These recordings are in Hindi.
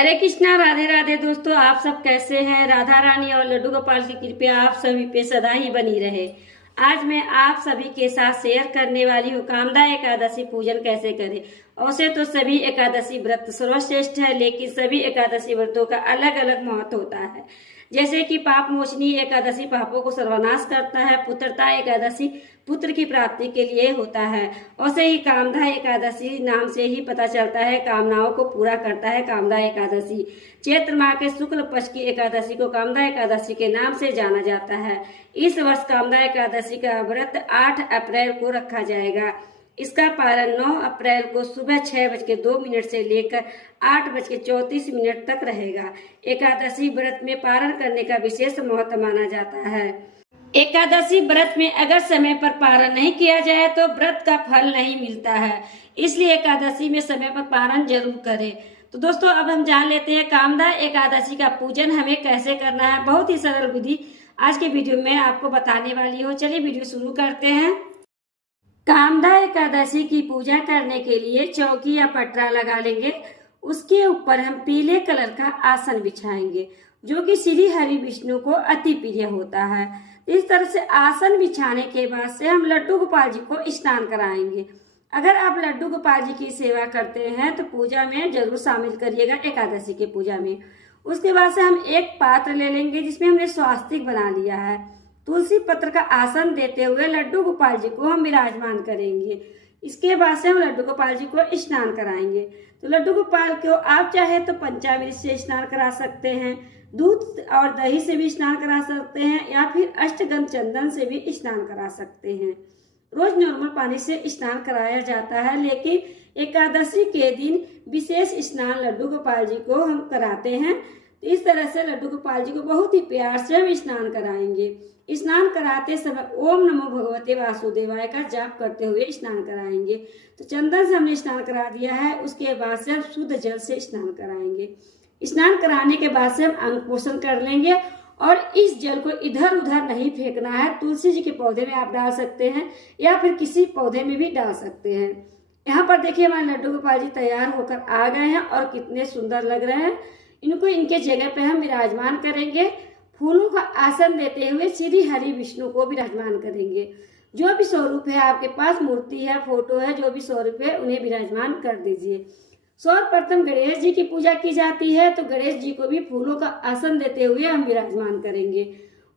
हरे कृष्णा, राधे राधे। दोस्तों, आप सब कैसे हैं? राधा रानी और लड्डू गोपाल की कृपया आप सभी पे सदा ही बनी रहे। आज मैं आप सभी के साथ शेयर करने वाली हूँ कामदा एकादशी पूजन कैसे करें। वैसे तो सभी एकादशी व्रत सर्वश्रेष्ठ है, लेकिन सभी एकादशी व्रतों का अलग अलग महत्व होता है। जैसे कि पाप मोचनी एकादशी पापों को सर्वनाश करता है, पुत्रता एकादशी पुत्र की प्राप्ति के लिए होता है। वैसे ही कामदा एकादशी नाम से ही पता चलता है, कामनाओं को पूरा करता है कामदा एकादशी। चैत्र माह के शुक्ल पक्ष की एकादशी को कामदा एकादशी के नाम से जाना जाता है। इस वर्ष कामदा एकादशी का व्रत 8 अप्रैल को रखा जाएगा। इसका पारण 9 अप्रैल को सुबह 6:02 से लेकर 8:34 तक रहेगा। एकादशी व्रत में पारण करने का विशेष महत्व माना जाता है। एकादशी व्रत में अगर समय पर पारण नहीं किया जाए तो व्रत का फल नहीं मिलता है, इसलिए एकादशी में समय पर पारण जरूर करें। तो दोस्तों, अब हम जान लेते हैं कामदा एकादशी का पूजन हमें कैसे करना है। बहुत ही सरल विधि आज के वीडियो में आपको बताने वाली हूँ। चलिए वीडियो शुरू करते हैं। कामदा एकादशी की पूजा करने के लिए चौकी या पटरा लगा लेंगे। उसके ऊपर हम पीले कलर का आसन बिछाएंगे, जो कि श्री हरि विष्णु को अति प्रिय होता है। इस तरह से आसन बिछाने के बाद से हम लड्डू गोपाल जी को स्नान कराएंगे। अगर आप लड्डू गोपाल जी की सेवा करते हैं तो पूजा में जरूर शामिल करिएगा, एकादशी की पूजा में। उसके बाद से हम एक पात्र ले लेंगे जिसमें हमने स्वास्तिक बना लिया है। तुलसी पत्र का आसन देते हुए लड्डू गोपाल जी को हम विराजमान करेंगे। इसके बाद से हम लड्डू गोपाल जी को स्नान कराएंगे। तो लड्डू गोपाल को आप चाहे तो पंचामृत से स्नान करा सकते हैं, दूध और दही से भी स्नान करा सकते हैं, या फिर अष्टगंध चंदन से भी स्नान करा सकते हैं। रोज नॉर्मल पानी से स्नान कराया जाता है, लेकिन एकादशी के दिन विशेष स्नान लड्डू गोपाल जी को हम कराते हैं। तो इस तरह से लड्डू गोपाल जी को बहुत ही प्यार से हम स्नान कराएंगे। स्नान कराते समय ओम नमो भगवते वासुदेवाय का जाप करते हुए स्नान कराएंगे। तो चंदन से हमने स्नान करा दिया है, उसके बाद से हम शुद्ध जल से स्नान कराएंगे। स्नान कराने के बाद से हम अंग पोषण कर लेंगे और इस जल को इधर उधर नहीं फेंकना है। तुलसी जी के पौधे में आप डाल सकते हैं या फिर किसी पौधे में भी डाल सकते हैं। यहाँ पर देखिए हमारे लड्डू गोपाल जी तैयार होकर आ गए हैं और कितने सुंदर लग रहे हैं। इनको इनके जगह पे हम विराजमान करेंगे। फूलों का आसन देते हुए श्री हरि विष्णु को विराजमान करेंगे। जो भी स्वरूप है आपके पास, मूर्ति है, फोटो है, जो भी स्वरूप है उन्हें विराजमान कर दीजिए। सर्वप्रथम गणेश जी की पूजा की जाती है, तो गणेश जी को भी फूलों का आसन देते हुए हम विराजमान करेंगे।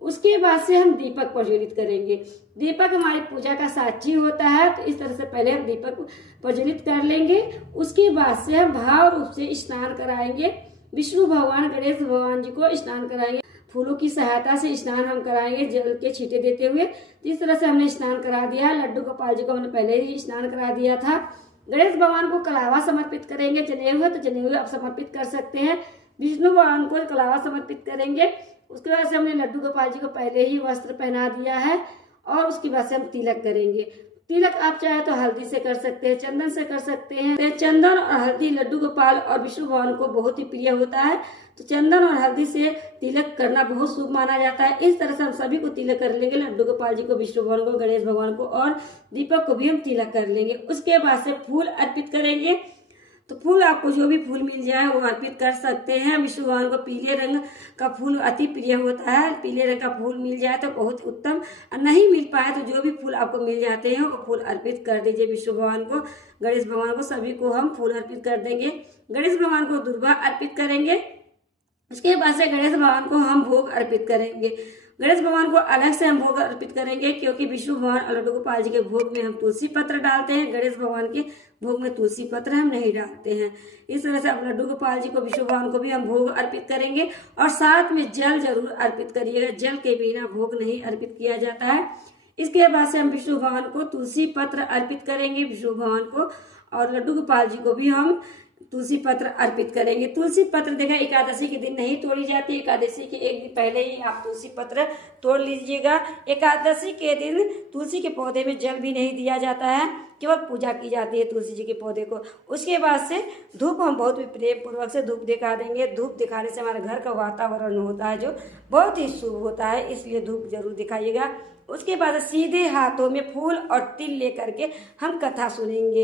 उसके बाद से हम दीपक प्रज्वलित करेंगे। दीपक हमारी पूजा का साक्षी होता है, तो इस तरह से पहले हम दीपक प्रज्वलित कर लेंगे। उसके बाद से हम भाव रूप से स्नान कराएंगे। विष्णु भगवान गणेश भगवान जी को स्नान कराएंगे। फूलों की सहायता से स्नान हम कराएंगे, जल के छींटे देते हुए। जिस तरह से हमने स्नान करा दिया है, लड्डू गोपाल जी को हमने पहले ही स्नान करा दिया था। गणेश भगवान को कलावा समर्पित करेंगे। जनेऊ है तो जनेऊ आप समर्पित कर सकते हैं। विष्णु भगवान को कलावा समर्पित करेंगे। उसके बाद से हमने लड्डू गोपाल जी को पहले ही वस्त्र पहना दिया है और उसके बाद से हम तिलक करेंगे। तिलक आप चाहे तो हल्दी से कर सकते हैं, चंदन से कर सकते हैं। चंदन और हल्दी लड्डू गोपाल और विष्णु भगवान को बहुत ही प्रिय होता है, तो चंदन और हल्दी से तिलक करना बहुत शुभ माना जाता है। इस तरह से हम सभी को तिलक कर लेंगे, लड्डू गोपाल जी को, विष्णु भगवान को, गणेश भगवान को और दीपक को भी हम तिलक कर लेंगे। उसके बाद से फूल अर्पित करेंगे। तो फूल आपको जो भी फूल मिल जाए वो अर्पित कर सकते हैं। विष्णु भगवान को पीले रंग का फूल अति प्रिय होता है, पीले रंग का फूल मिल जाए तो बहुत उत्तम। नहीं मिल पाए तो जो भी फूल आपको मिल जाते हैं वो फूल अर्पित कर दीजिए। विष्णु भगवान को, गणेश भगवान को, सभी को हम फूल अर्पित कर देंगे। गणेश भगवान को दुर्वा अर्पित करेंगे। उसके बाद से गणेश भगवान को हम भोग अर्पित करेंगे। गणेश भगवान को अलग से हम भोग अर्पित करेंगे, क्योंकि विष्णु भगवान और लड्डू गोपाल जी के भोग में हम तुलसी पत्र डालते हैं। गणेश भगवान के भोग में तुलसी पत्र हम नहीं डालते हैं। इस तरह से अब लड्डू गोपाल जी को, विष्णु भगवान को भी हम भोग अर्पित करेंगे और साथ में जल जरूर अर्पित करिएगा। जल के बिना भोग नहीं अर्पित किया जाता है। इसके बाद से हम विष्णु भगवान को तुलसी पत्र अर्पित करेंगे, विष्णु भगवान को, और लड्डू गोपाल जी को भी हम तुलसी पत्र अर्पित करेंगे। तुलसी पत्र देखा एकादशी के दिन नहीं तोड़ी जाती, एकादशी के एक दिन पहले ही आप तुलसी पत्र तोड़ लीजिएगा। एकादशी के दिन तुलसी के पौधे में जल भी नहीं दिया जाता है, केवल पूजा की जाती है तुलसी जी के पौधे को। उसके बाद से धूप हम बहुत भी प्रेम पूर्वक से धूप दिखा देंगे। धूप दिखाने से हमारे घर का वातावरण होता है जो बहुत ही शुभ होता है, इसलिए धूप जरूर दिखाइएगा। उसके बाद सीधे हाथों में फूल और तिल लेकर के हम कथा सुनेंगे।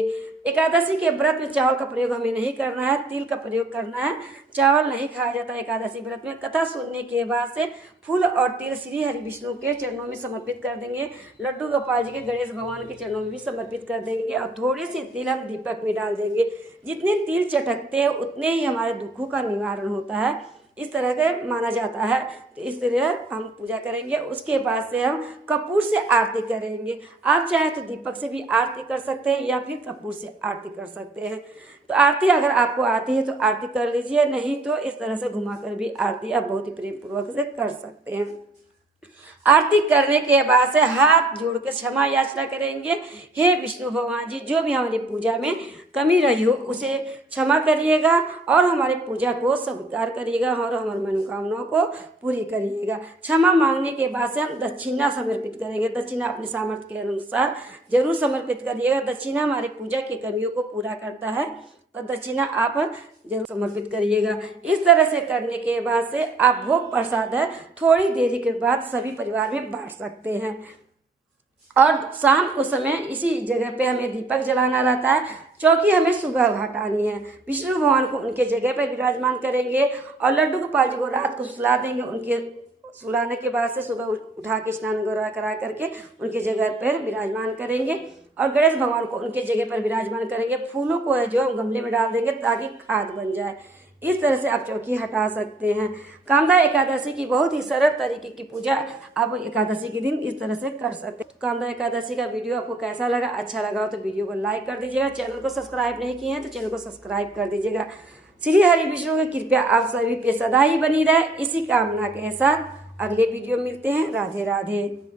एकादशी के व्रत में चावल का प्रयोग हमें नहीं करना है, तिल का प्रयोग करना है। चावल नहीं खाया जाता एकादशी व्रत में। कथा सुनने के बाद से फूल और तिल श्री हरि विष्णु के चरणों में समर्पित कर देंगे। लड्डू गोपाल जी के, गणेश भगवान के चरणों में भी समर्पित कर देंगे और थोड़ी सी तिल हम दीपक में डाल देंगे। जितने तिल चटकते हैं उतने ही हमारे दुखों का निवारण होता है, इस तरह के माना जाता है। तो इस तरह हम पूजा करेंगे। उसके बाद से हम कपूर से आरती करेंगे। आप चाहे तो दीपक से भी आरती कर सकते हैं या फिर कपूर से आरती कर सकते हैं। तो आरती अगर आपको आती है तो आरती कर लीजिए, नहीं तो इस तरह से घुमाकर भी आरती आप बहुत ही प्रेम पूर्वक से कर सकते हैं। आरती करने के बाद से हाथ जोड़ के क्षमा याचना करेंगे। हे विष्णु भगवान जी, जो भी हमारी पूजा में कमी रही हो उसे क्षमा करिएगा और हमारी पूजा को स्वीकार करिएगा और हमारी मनोकामनाओं को पूरी करिएगा। क्षमा मांगने के बाद से हम दक्षिणा समर्पित करेंगे। दक्षिणा अपने सामर्थ्य के अनुसार जरूर समर्पित करिएगा। दक्षिणा हमारी पूजा की कमियों को पूरा करता है, तो दक्षिणा आप जरूर समर्पित करिएगा। इस तरह से करने के बाद से आप भोग प्रसाद है थोड़ी देरी के बाद सभी परिवार में बांट सकते हैं। और शाम को समय इसी जगह पे हमें दीपक जलाना रहता है। चौकी हमें सुबह हटानी है। विष्णु भगवान को उनके जगह पर विराजमान करेंगे और लड्डू गोपाल जी को रात को सुला देंगे। उनके सुलाने के बाद से सुबह उठा के स्नान वगैरह करा करके उनके जगह पर विराजमान करेंगे और गणेश भगवान को उनके जगह पर विराजमान करेंगे। फूलों को है जो हम गमले में डाल देंगे ताकि खाद बन जाए। इस तरह से आप चौकी हटा सकते हैं। कामदा एकादशी की बहुत ही सरल तरीके की पूजा आप एकादशी के दिन इस तरह से कर सकते हैं। तो कामदा एकादशी का वीडियो आपको कैसा लगा? अच्छा लगा हो तो वीडियो को लाइक कर दीजिएगा। चैनल को सब्सक्राइब नहीं किए हैं तो चैनल को सब्सक्राइब कर दीजिएगा। श्री हरि विष्णु की कृपया आप सभी पे सदा ही बनी रहे, इसी कामना के साथ अगले वीडियो मिलते हैं। राधे राधे।